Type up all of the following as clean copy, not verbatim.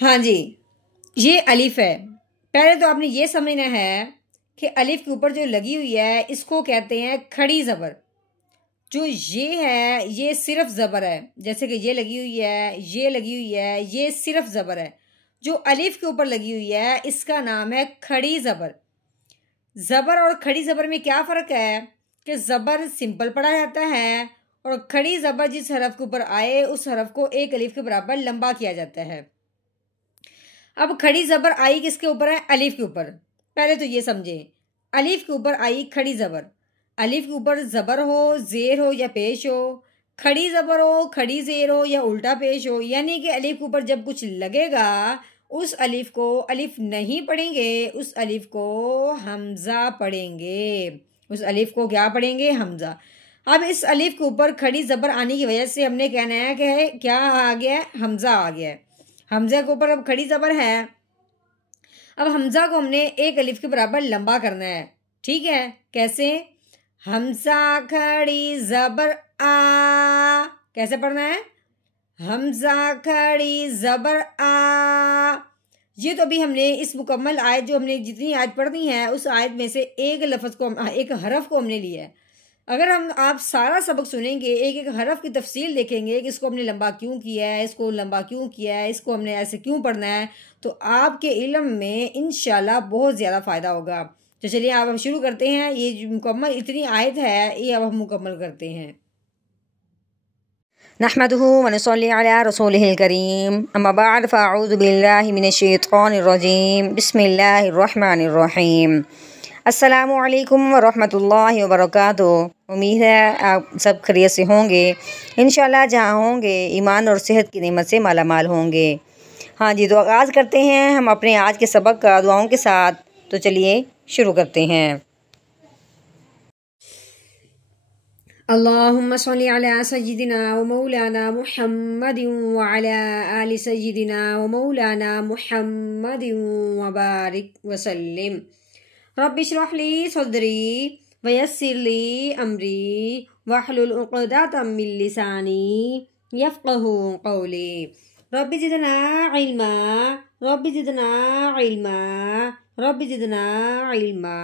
हाँ जी, ये अलिफ है। पहले तो आपने ये समझना है कि अलिफ के ऊपर जो लगी हुई है इसको कहते हैं खड़ी ज़बर। जो ये है ये सिर्फ ज़बर है, जैसे कि ये लगी हुई है, ये लगी हुई है, ये सिर्फ ज़बर है। जो अलिफ के ऊपर लगी हुई है इसका नाम है खड़ी ज़बर। ज़बर और खड़ी ज़बर में क्या फ़र्क है कि ज़बर सिंपल पढ़ा जाता है और खड़ी ज़बर जिस हरफ के ऊपर आए उस हरफ को एक अलिफ के बराबर लंबा किया जाता है। अब खड़ी ज़बर आई किसके ऊपर है? अलिफ के ऊपर। पहले तो ये समझें, अलिफ के ऊपर आई खड़ी ज़बर। अलिफ के ऊपर ज़बर हो, ज़ेर हो या पेश हो, खड़ी ज़बर हो, खड़ी ज़ेर हो या उल्टा पेश हो, यानी कि अलिफ के ऊपर जब कुछ लगेगा उस अलिफ को अलिफ नहीं पढ़ेंगे, उस अलिफ को हमज़ा पढ़ेंगे। उस अलिफ को क्या पढ़ेंगे? हमज़ा। अब इस अलिफ के ऊपर खड़ी ज़बर आने की वजह से हमने कहना है कि क्या आ गया है? हमज़ा आ गया है। हमज़ा के ऊपर अब खड़ी ज़बर है। अब हमज़ा को हमने एक अलिफ के बराबर लंबा करना है। ठीक है, कैसे? हमज़ा खड़ी ज़बर आ, कैसे पढ़ना है? हमज़ा खड़ी ज़बर आ। ये तो अभी हमने इस मुकम्मल आयत जो हमने जितनी आयत पढ़नी है उस आयत में से एक लफ्ज़ को, एक हरफ को हमने लिया है। अगर आप सारा सबक सुनेंगे, एक एक हरफ की तफसील देखेंगे कि इसको हमने लंबा क्यों किया है, इसको लंबा क्यों किया है, इसको हमने ऐसे क्यों पढ़ना है, तो आपके इल्म में इंशाल्लाह बहुत ज़्यादा फ़ायदा होगा। तो चलिए आप हम शुरू करते हैं। ये जो मुकम्मल इतनी आयत है ये अब हम मुकम्मल करते हैं। नहमदुहु व नसल्ली अला रसूलिहिल करीम, अम्मा बअद फ़अऊज़ु बिल्लाहि मिनश्शैतानिर रजीम, बिस्मिल्लाहिर रहमानिर रहीम। अस्सलामु अलैकुम व रहमतुल्लाहि व बरकातुहू। उम्मीद है आप सब खैरियत से होंगे। इंशाल्लाह जहाँ होंगे ईमान और सेहत की नेमत से माला माल होंगे। हाँ जी, तो आगाज़ करते हैं हम अपने आज के सबक का दुआओं के साथ। तो चलिए शुरू करते हैं। अल्लाहुम्मा सल्ली अला सय्यिदिना व मौलाना मुहम्मदिन व अला आलि सय्यिदिना व मौलाना मुहम्मदिन व बारिक व सल्लिम। रब्बि इश्रह ली सदरी व यस्सिर ली अमरी वहलुल उक़दतम मिन लिसानी यफ़क़हू क़ौली। Rabbi ज़िदना इल्मा, rabbi ज़िदना इल्मा, rabbi ज़िदना इल्मा।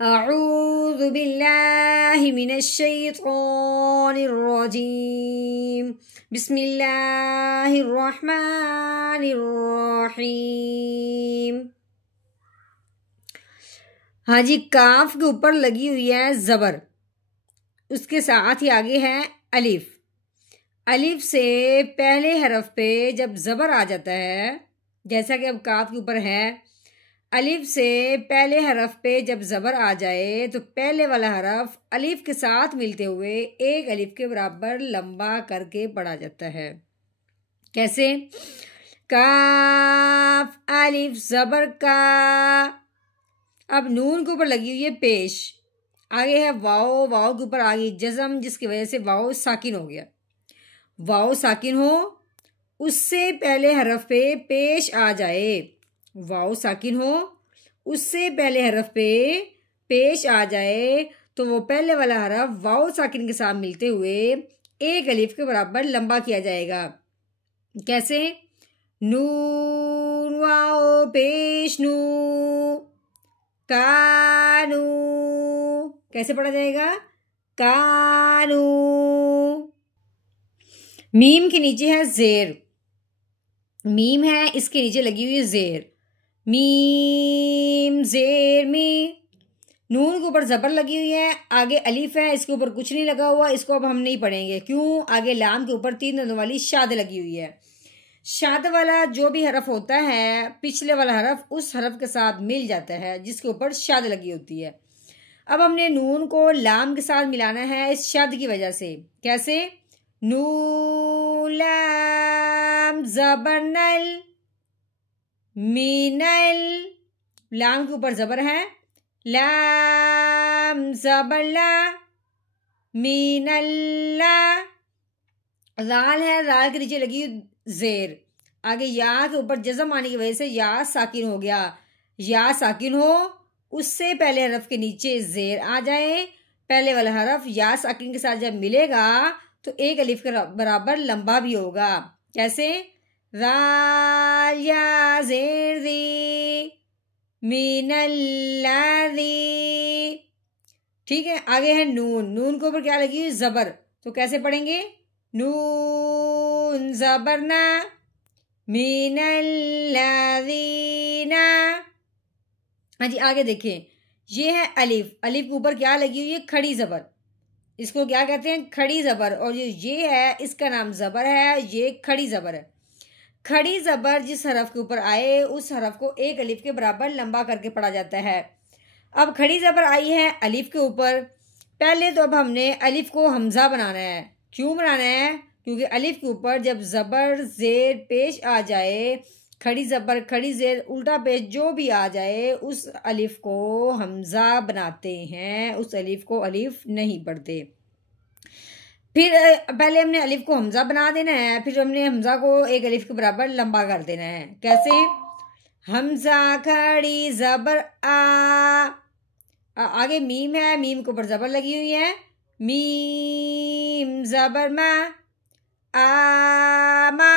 अऊज़ु बिल्लाहि मिनश्शैतानिर रजीम, बिस्मिल्लाहिर रहमानिर रहीम। हाँ जी, काफ के ऊपर लगी हुई है ज़बर, उसके साथ ही आगे है अलिफ। अलिफ से पहले हरफ पे जब ज़बर आ जाता है, जैसा कि अब काफ के ऊपर है, अलिफ से पहले हरफ पे जब ज़बर आ जाए तो पहले वाला हरफ अलिफ के साथ मिलते हुए एक अलिफ के बराबर लंबा करके पढ़ा जाता है। कैसे? काफ अलिफ ज़बर का। अब नून के ऊपर लगी हुई है पेश, आगे है वाओ, वाओ के ऊपर आगे जज़म जिसकी वजह से वाओ साकिन हो गया। वाओ साकिन हो उससे पहले हरफ पे पेश आ जाए, वाओ साकिन हो उससे पहले हरफ पे पेश आ जाए तो वो पहले वाला हरफ वाओ साकिन के साथ मिलते हुए एक अलिफ के बराबर लंबा किया जाएगा। कैसे? नून वाओ पेश नू, कानू। कैसे पढ़ा जाएगा? कानू। मीम के नीचे है ज़ेर, मीम है इसके नीचे लगी हुई है ज़ेर, मीम ज़ेर मी। नून के ऊपर ज़बर लगी हुई है, आगे अलिफ है, इसके ऊपर कुछ नहीं लगा हुआ, इसको अब हम नहीं पढ़ेंगे। क्यों? आगे लाम के ऊपर 3 दंदों वाली शाद लगी हुई है। शाद वाला जो भी हरफ होता है पिछले वाला हरफ उस हरफ के साथ मिल जाता है जिसके ऊपर शाद लगी होती है। अब हमने नून को लाम के साथ मिलाना है इस शाद की वजह से। कैसे? नून लाम ज़बर नल, मीनल। लाम के ऊपर ज़बर है, लाम ज़बर ला, मीनल्ला। राल है, राल के नीचे लगी ज़ेर, आगे या के ऊपर जज़म आने की वजह से या साकिन हो गया। या साकिन हो उससे पहले हरफ के नीचे ज़ेर आ जाए, पहले वाला हरफ या साकिन के साथ जब मिलेगा तो एक अलिफ के बराबर लंबा भी होगा। कैसे? राल या ज़ेर दी मिनल्लाज़ी। ठीक है, आगे है नून। नून के ऊपर क्या लगी हुई? ज़बर। तो कैसे पढ़ेंगे? नून ज़बरना मिनल्लाज़ीना। हाँ जी, आगे देखिए, ये है अलिफ। अलिफ के ऊपर क्या लगी हुई है? खड़ी ज़बर। इसको क्या कहते हैं? खड़ी ज़बर। और ये है, इसका नाम ज़बर है, ये खड़ी ज़बर है। खड़ी ज़बर जिस हरफ के ऊपर आए उस हरफ को एक अलिफ के बराबर लंबा करके पढ़ा जाता है। अब खड़ी ज़बर आई है अलिफ के ऊपर। पहले तो अब हमने अलिफ को हमज़ा बनाना है। क्यों बनाना है? क्योंकि अलिफ के ऊपर जब ज़बर ज़ेर पेश आ जाए, खड़ी ज़बर खड़ी ज़ेर उल्टा पेश जो भी आ जाए, उस अलिफ को हमज़ा बनाते हैं, उस अलिफ को अलिफ नहीं पढ़ते। फिर पहले हमने अलिफ को हमज़ा बना देना है, फिर हमने हमज़ा को एक अलिफ के बराबर लंबा कर देना है। कैसे? हमज़ा खड़ी ज़बर आगे मीम है, मीम के ऊपर ज़बर लगी हुई है, मीम ज़बर मा आमा।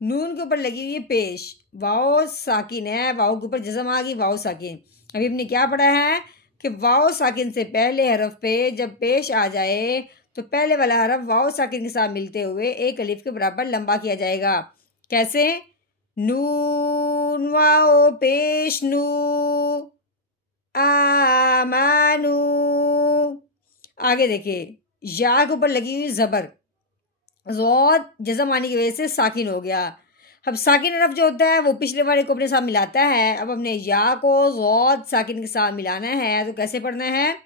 नून के ऊपर लगी हुई है पेश, वाओ साकिन है, वाओ के ऊपर जज़म आ गई, वाओ साकिन। अभी हमने क्या पढ़ा है कि वाओ साकिन से पहले हरफ पे जब पेश आ जाए तो पहले वाला हरफ वाओ साकिन के साथ मिलते हुए एक अलिफ के बराबर लंबा किया जाएगा। कैसे? नून वाओ पेश नू आमानू। आगे देखिए, या के ऊपर लगी हुई ज़बर, ज़ौद जज़म आने की वजह से साकिन हो गया। अब साकिन हरफ जो होता है वो पिछले वाले को अपने साथ मिलाता है। अब हमने या को ज़ौद साकिन के साथ मिलाना है, तो कैसे पढ़ना है?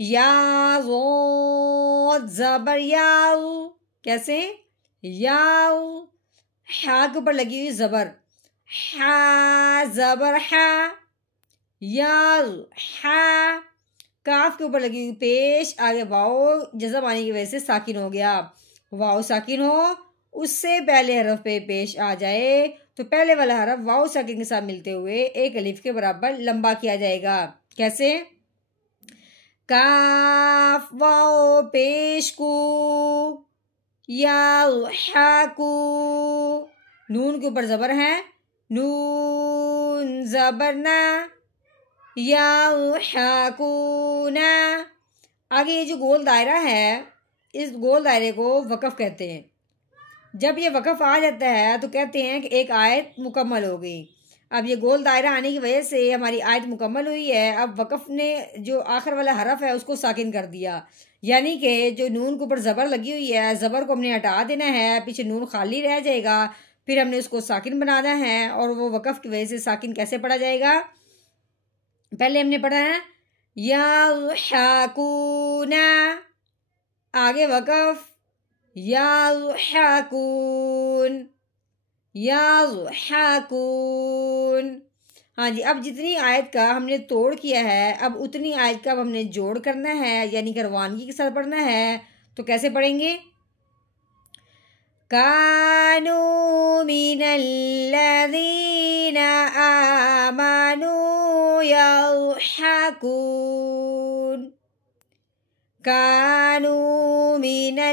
या ज़ौद ज़बर याउ। कैसे? याउ। हा के ऊपर लगी हुई ज़बर, हा ज़बर हा, या हा। काफ के ऊपर लगी हुई पेश, आगे वाओ जज़म आने की वजह से साकिन हो गया। वाओ साकिन हो, उससे पहले हरफ पे पेश आ जाए तो पहले वाला हरफ वाओ साकिन के साथ मिलते हुए एक अलिफ के बराबर लंबा किया जाएगा। कैसे? काफ वाओ पेश कू या हाकू। नून के ऊपर ज़बर है, नून ज़बर ना या हाकूना। आगे ये जो गोल दायरा है, इस गोल दायरे को वक़फ़ कहते हैं। जब ये वक़फ़ आ जाता है तो कहते हैं कि एक आयत मुकम्मल हो गई। अब ये गोल दायरा आने की वजह से हमारी आयत मुकम्मल हुई है। अब वक़फ़ ने जो आखिर वाला हरफ है उसको साकिन कर दिया, यानी कि जो नून के ऊपर ज़बर लगी हुई है, ज़बर को हमने हटा देना है, पीछे नून खाली रह जाएगा, फिर हमने उसको साकिन बनाना है। और वो वक़फ़ की वजह से साकिन कैसे पढ़ा जाएगा? पहले हमने पढ़ा है या हाकूना, आगे वक़फ़ या हाकून, या हाकून। हाँ जी, अब जितनी आयत का हमने तोड़ किया है, अब उतनी आयत का अब हमने जोड़ करना है, यानी कि रवानगी के साथ पढ़ना है। तो कैसे पढ़ेंगे? कानू मिनल्लज़ीना आमानू यज़हकून, कानू मिनल्लज़ीना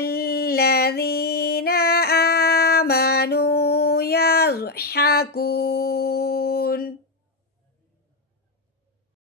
आमानू यज़हकून।